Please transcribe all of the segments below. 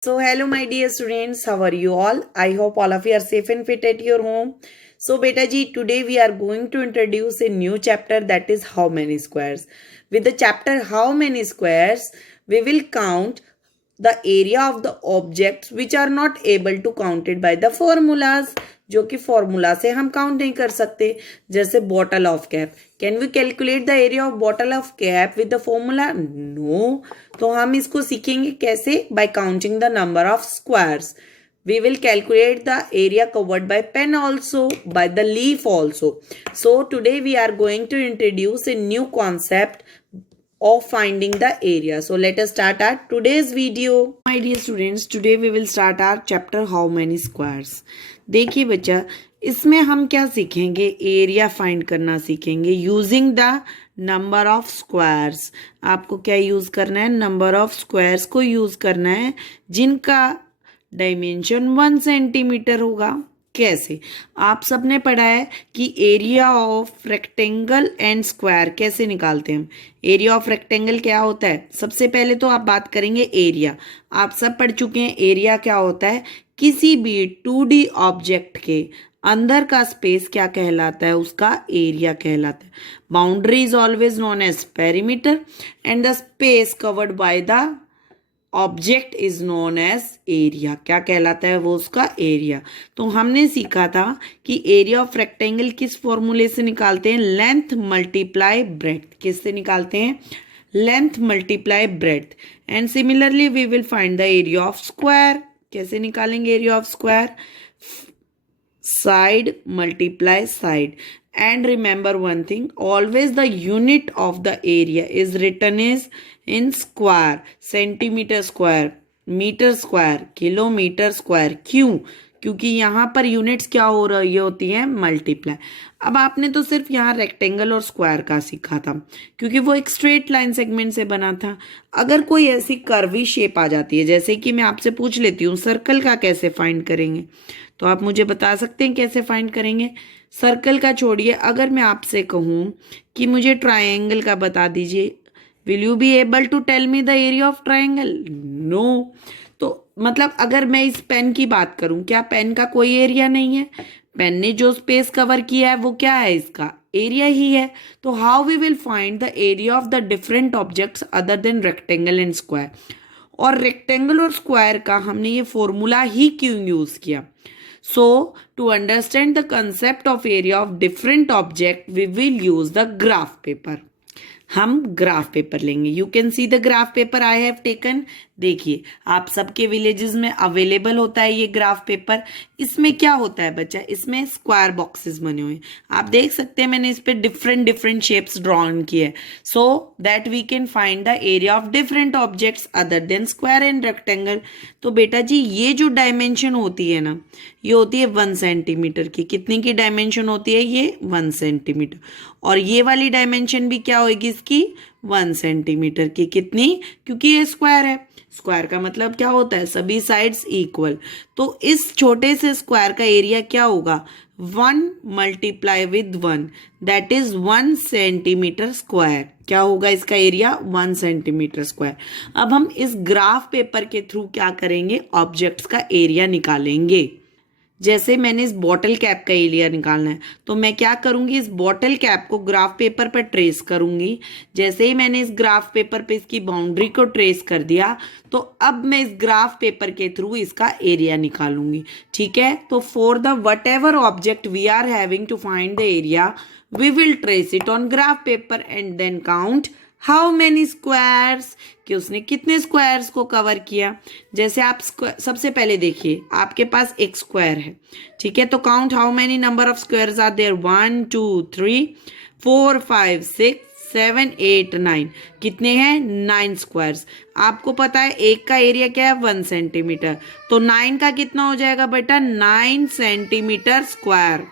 So, hello, my dear students. How are you all? I hope all of you are safe and fit at your home. So, beta ji, today we are going to introduce a new chapter, that is how many squares. With the chapter how many squares, we will count the area of the objects which are not able to counted by the formulas. जो कि formula से हम count नहीं कर सकते, जैसे bottle of cap. Can we calculate the area of bottle of cap with the formula? No. तो हम इसको सीखेंगे कैसे? By counting the number of squares. We will calculate the area covered by pen also, by the leaf also. So today we are going to introduce a new concept of finding the area. So let us start our today's video. My dear students, today we will start our chapter how many squares. देखिए बच्चा, इसमें हम क्या सीखेंगे? Area find करना सीखेंगे using the number of squares. आपको क्या यूज करना है? नंबर ऑफ स्क्वायर्स को यूज करना है जिनका डायमेंशन 1 सेंटीमीटर होगा. कैसे? आप सबने पढ़ा है कि area of rectangle and square कैसे निकालते हैं हम. एरिया ऑफ रेक्टेंगल क्या होता है? सबसे पहले तो आप बात करेंगे एरिया. आप सब पढ़ चुके हैं एरिया क्या होता है. किसी भी 2D ऑब्जेक्ट के अंदर का स्पेस क्या कहलाता है? उसका एरिया कहलाता है. Boundary is always known as perimeter and the space covered by the object is known as area. क्या कहलाता है वो? उसका एरिया. तो हमने सीखा था कि एरिया ऑफ रेक्टेंगल किस फॉर्मूले से निकालते हैं? Length multiply breadth. किससे निकालते हैं? Length multiply breadth. And similarly we will find the area of square. कैसे निकालेंगे area of square? Side multiply side. And remember one thing, always the unit of the area is written is in square, centimeter square, meter square, kilometer square. क्यों? क्योंकि यहाँ पर units क्या हो रही होती हैं? मल्टीप्लाई. अब आपने तो सिर्फ यहाँ रेक्टेंगल और स्क्वायर का सीखा था क्योंकि वो एक स्ट्रेट लाइन सेगमेंट से बना था. अगर कोई ऐसी कर्वी शेप आ जाती है, जैसे कि मैं आपसे पूछ लेती हूँ सर्कल का कैसे फाइंड करेंगे, तो आप मुझे बता सकते हैं कैसे फाइंड करेंगे? सर्कल का छोड़िए, अगर मैं आपसे कहूँ कि मुझे ट्रायंगल का बता दीजिए, will you be able to tell me the area of triangle? No. तो मतलब अगर मैं इस पेन की बात करूं, क्या पेन का कोई एरिया नहीं है? पेन ने जो स्पेस कवर किया है वो क्या है? इसका एरिया ही है. तो how we will find the area of the different objects other than rectangle and square? और रेक्टेंगल और स्क्वायर का हमने ये फॉर्मूला ही क्यों यूज किया? So, to understand the concept of area of different object, we will use the graph paper. हम graph paper लेंगे. You can see the graph paper I have taken. देखिए, आप सबके विलेजेस में अवेलेबल होता है ये ग्राफ पेपर. इसमें क्या होता है बच्चा? इसमें स्क्वायर बॉक्सेस बने हुए हैं. आप देख सकते हैं मैंने इस पे डिफरेंट डिफरेंट शेप्स ड्रॉन किए हैं so that we can find the area of different objects other than square and rectangle. तो बेटा जी, ये जो डायमेंशन होती है ना, ये होती है 1 सेंटीमीटर की. कितनी की डायमेंशन होती है? ये 1 सेंटीमीटर. और ये वाली डायमेंशन भी क्या होगी इसकी? 1 सेंटीमीटर की. कितनी? क्योंकि ये स्क्वायर है. स्क्वायर का मतलब क्या होता है? सभी साइड्स इक्वल. तो इस छोटे से स्क्वायर का एरिया क्या होगा? 1 multiply with 1, that is 1 centimetre square. क्या होगा इसका एरिया? 1 centimetre square. अब हम इस ग्राफ पेपर के थ्रू क्या करेंगे? ऑब्जेक्ट्स का एरिया निकालेंगे. जैसे मैंने इस बॉटल कैप का एरिया निकालना है, तो मैं क्या करूंगी? इस बॉटल कैप को ग्राफ पेपर पर ट्रेस करूंगी. जैसे ही मैंने इस ग्राफ पेपर पे इसकी बाउंड्री को ट्रेस कर दिया, तो अब मैं इस ग्राफ पेपर के थ्रू इसका एरिया निकालूंगी. ठीक है? तो for the whatever object we are having to find the area, we will trace it on graph paper and then count how many squares, कि उसने कितने स्क्वायर्स को कवर किया. जैसे आप सबसे पहले देखिए, आपके पास एक स्क्वायर है. ठीक है? तो count how many number of squares are there. 1 2 3 4 5 6 7 8 9. कितने हैं? 9 स्क्वायर्स. आपको पता है एक का एरिया क्या है? 1 सेंटीमीटर. तो 9 का कितना हो जाएगा बेटा? 9 सेंटीमीटर स्क्वायर.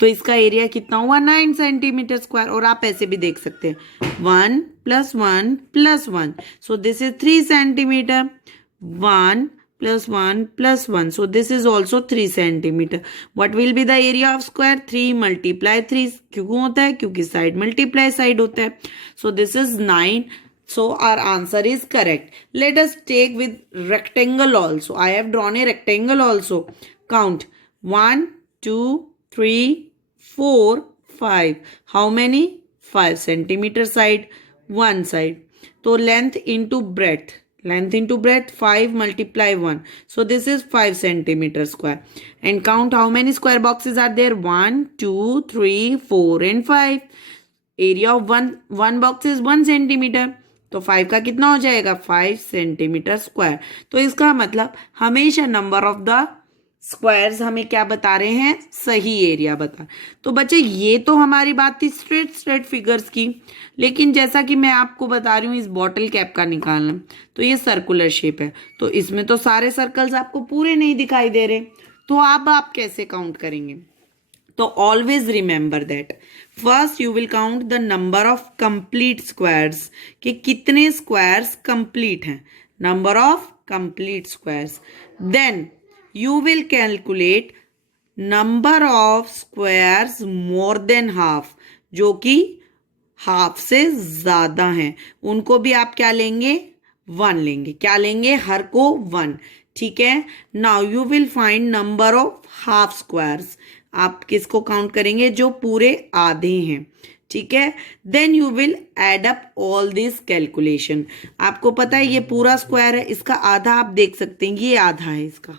तो इसका एरिया कितना हुआ? 9 सेंटीमीटर स्क्वायर. और आप ऐसे भी देख सकते हैं, 1 + 1 + 1, so this is 3 centimetre. 1 + 1 + 1, so this is also 3 centimetre. what will be the area of square? 3 × 3. क्यों होता है? क्योंकि साइड मल्टीप्लाई साइड होता है. so this is 9 So our answer is correct. Let us take with rectangle also. I have drawn a rectangle also. Count 1, 2, 3, 4, 5. How many? 5 centimeter side, one side. So length into breadth. Length into breadth 5 multiply 1. So this is 5 centimeter square. And count how many square boxes are there. 1, 2, 3, 4 and 5. Area of one box is 1 centimetre. तो 5 का कितना हो जाएगा. 5 centimetre square. तो इसका मतलब हमेशा number of the squares हमें क्या बता रहे हैं. सही एरिया बता. तो बच्चे ये तो हमारी बात थी स्ट्रेट फिगर्स की. लेकिन जैसा कि मैं आपको बता रही हूँ इस बॉटल कैप का निकालना. तो ये सर्कुलर शेप है. तो इसमें तो सारे सर्कल्स आपको पूरे नहीं दिखाई दे रहे. तो अब आप कैसे काउंट करेंगे. तो always remember that first you will count the number of complete squares कि कितने स्क्वायर्स कंप्लीट हैं. Number of complete squares. Then you will calculate number of squares more than half जो कि हाफ से ज्यादा हैं. उनको भी आप क्या लेंगे. 1 लेंगे. क्या लेंगे. हर को 1. ठीक है. Now you will find number of half squares. आप किसको काउंट करेंगे. जो पूरे आधे हैं. ठीक है. Then you will add up all this calculation. आपको पता है ये पूरा स्क्वायर है. इसका आधा आप देख सकते हैं. ये आधा है इसका.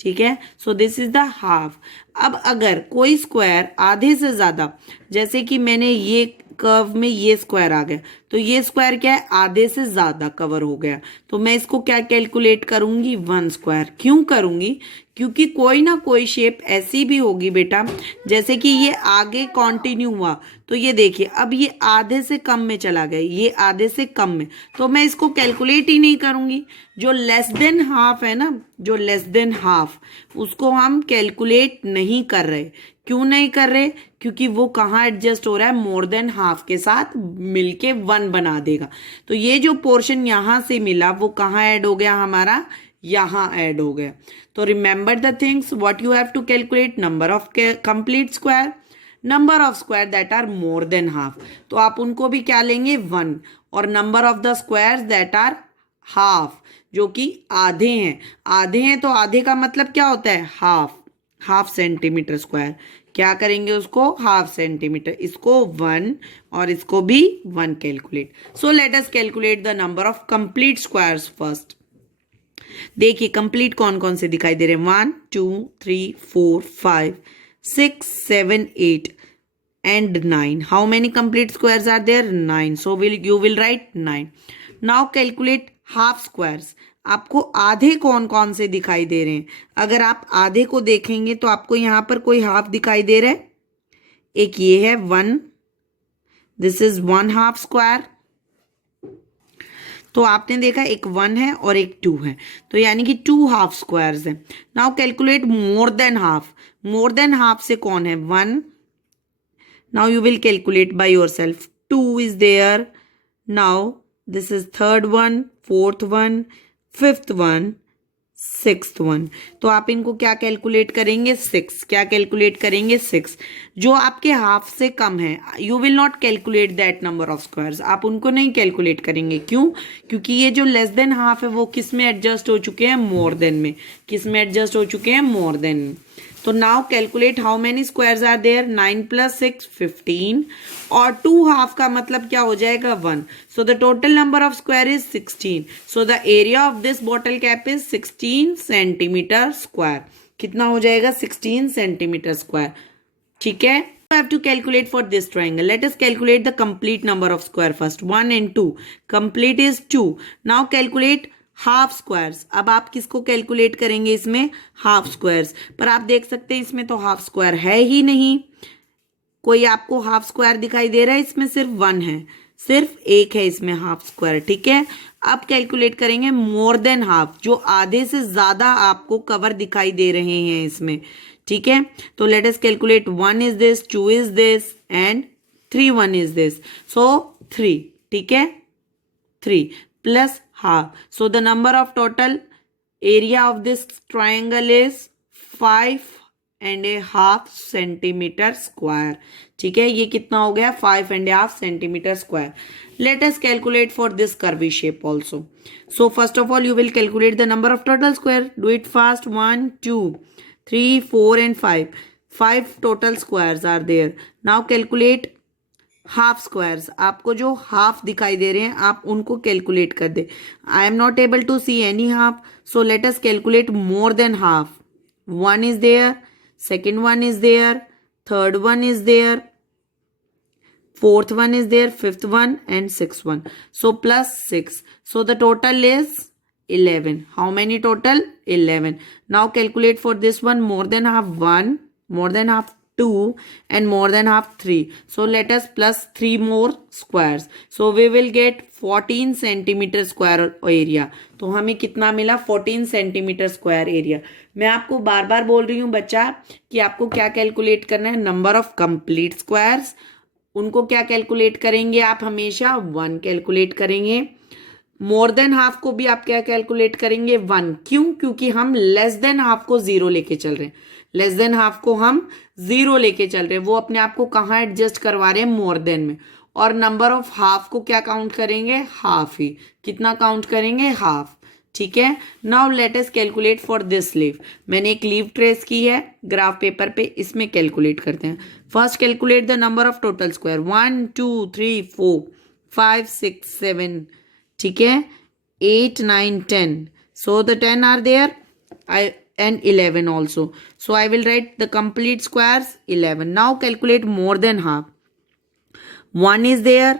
ठीक है. So this is the half. अब अगर कोई स्क्वायर आधे से ज्यादा जैसे कि मैंने ये कर्व में ये स्क्वायर आ गया तो ये स्क्वायर क्या है. आधे से ज्यादा कवर हो गया. तो मैं इसको क्या कैलकुलेट करूंगी. 1 स्क्वायर. क्यों करूंगी. क्योंकि कोई ना कोई शेप ऐसी भी होगी बेटा जैसे कि ये आगे कंटिन्यू हुआ. तो ये देखिए अब ये आधे से कम में चला गया. ये आधे से कम में. तो मैं इसको कैलकुलेट ही नहीं करूंगी. जो लेस देन हाफ है ना. जो लेस देन हाफ उसको हम कैलकुलेट नहीं कर रहे. क्यों नहीं कर रहे. क्योंकि वो कहाँ एडजस्ट हो रहा है. मोर देन हाफ के साथ मिलके 1 बना देगा. तो ये जो पोर्शन यहां से मिला वो कहाँ ऐड हो गया हमारा. यहां ऐड हो गया. तो remember the things what you have to calculate. Number of complete square. Number of square that are more than half. तो आप उनको भी क्या लेंगे 1. और number of the squares that are half जो कि आधे हैं. आधे हैं तो आधे का मतलब क्या होता है. Half centimetre square. क्या करेंगे उसको. Half centimetre. इसको 1 और इसको भी 1 calculate. So let us calculate the number of complete squares first. देखिए कंप्लीट कौन कौन से दिखाई दे रहे हैं. 1, 2, 3, 4, 5, 6, 7, 8 and 9. How many complete squares are there. 9. So you will write 9. Now calculate half squares. आपको आधे कौन कौन से दिखाई दे रहे हैं. अगर आप आधे को देखेंगे तो आपको यहां पर कोई हाफ दिखाई दे रहा है. एक ये है 1. This is 1 half square. तो आपने देखा एक 1 है और एक 2 है. तो यानी कि 2 हाफ स्क्वायर्स हैं. Now calculate more than half. More than half से कौन है. 1. Now you will calculate by yourself. 2 is there. Now this is third one, fourth one, fifth one, sixth one. तो आप इनको क्या कैलकुलेट करेंगे. 6. क्या कैलकुलेट करेंगे 6. जो आपके हाफ से कम है you will not calculate that number of squares. आप उनको नहीं कैलकुलेट करेंगे. क्यों. क्योंकि ये जो लेस देन हाफ है वो किस में एडजस्ट हो चुके हैं. मोर देन में. किस में एडजस्ट हो चुके हैं. मोर देन में. तो now calculate how many squares are there. 9 + 6 15 और 2 हाफ का मतलब क्या हो जाएगा 1. So the total number of square is 16. So the area of this bottle cap is 16 centimetre square. कितना हो जाएगा 16 सेंटीमीटर स्क्वायर. ठीक है. You have to calculate for this triangle. Let us calculate the complete number of square first. 1 and 2. Complete is 2. Now calculate half squares. अब आप किसको calculate करेंगे इसमें. Half squares. पर आप देख सकते हैं इसमें तो हाफ स्क्वायर है ही नहीं. कोई आपको हाफ स्क्वायर दिखाई दे रहा है. इसमें सिर्फ 1 है. सिर्फ एक है इसमें हाफ स्क्वायर. ठीक है. अब कैलकुलेट करेंगे मोर देन हाफ. जो आधे से ज्यादा आपको कवर दिखाई दे रहे हैं इसमें. ठीक है. तो let us calculate. 1 is this, 2 is this and 3 1 is this. So 3. ठीक है. 3 plus half. So the number of total area of this triangle is 5 5.5 centimetre square. ठीक है, ये कितना हो गया? 5.5 centimetre square. Let us calculate for this curvy shape also. So first of all, you will calculate the number of total square. Do it fast. 1, 2, 3, 4 and 5. 5 total squares are there. Now calculate half squares. आपको जो half दिखाई दे रहे हैं आप उनको calculate कर दे. I am not able to see any half, so let us calculate more than half. 1 is there, second one is there, third one is there, fourth one is there, fifth one and sixth one. So plus 6. So the total is 11. How many total? 11. Now calculate for this one. More than half 1, more than half 2 and more than half 3. So let us plus 3 more squares. So we will get 14 centimeter square area. तो हमें कितना मिला? 14 centimetre square area. मैं आपको बार बार बोल रही हूँ बच्चा कि आपको क्या कैलकुलेट करना है? Number of complete squares. उनको क्या कैलकुलेट करेंगे आप? हमेशा 1 कैलकुलेट करेंगे. मोर देन हाफ को भी आप क्या कैलकुलेट करेंगे? 1. क्यों? क्योंकि हम लेस देन हाफ को 0 लेके चल रहे हैं. लेस देन हाफ को हम 0 लेके चल रहे हैं. वो अपने आप को कहाँ एडजस्ट करवा रहे हैं? मोर देन में. और नंबर ऑफ हाफ को क्या काउंट करेंगे? हाफ ही. कितना काउंट करेंगे? हाफ. ठीक है. Now let us calculate for this leave. मैंने एक लीव ट्रेस की है ग्राफ पेपर पे, इसमें कैलकुलेट करते हैं. First calculate the number of total square. 1, 2, 3, 4, 5, 6, 7. ठीक है. 8, 9, 10. So the 10 are there. And 11 also. So I will write the complete squares 11. Now calculate more than half. 1 is there.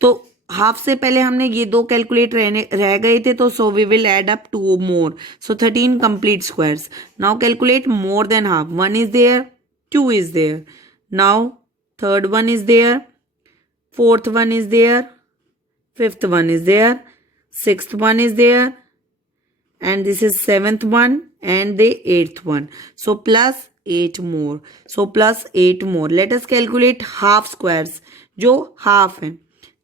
तो half से पहले हमने ये 2 कैलकुलेट रह गए थे, तो so we will add up 2 more. So 13 complete squares. Now calculate more than half. 1 is there, 2 is there. Now third one is there, fourth one is there, fifth one is there, sixth one is there, and this is 7th one and the 8th one. So plus 8 more. So plus 8 more. Let us calculate half squares. जो half है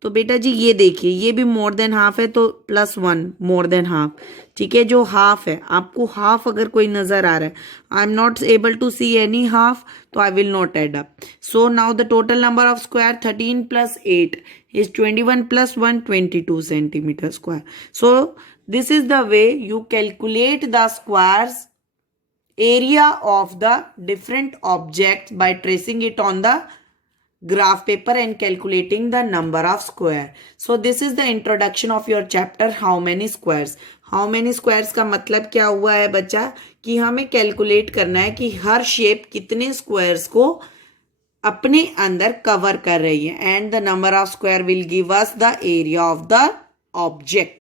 तो बेटा जी ये देखिए ये भी मोर than half है, तो प्लस 1 मोर देन हाफ. ठीक है. जो हाफ है, आपको हाफ अगर कोई नजर आ रहा है, I am not able to see any half, तो I will not add up. So now the total number of square 13 plus 8 is 21 plus 1 22 centimeter square. So this is the way you calculate the squares area of the different objects by tracing it on the graph paper and calculating the number of square. So this is the introduction of your chapter how many squares. How many squares का मतलब क्या हुआ है बच्चा? कि हमें calculate करना है कि हर शेप कितने स्क्वायर्स को अपने अंदर कवर कर रही है. And the number of square will give us the area of the object.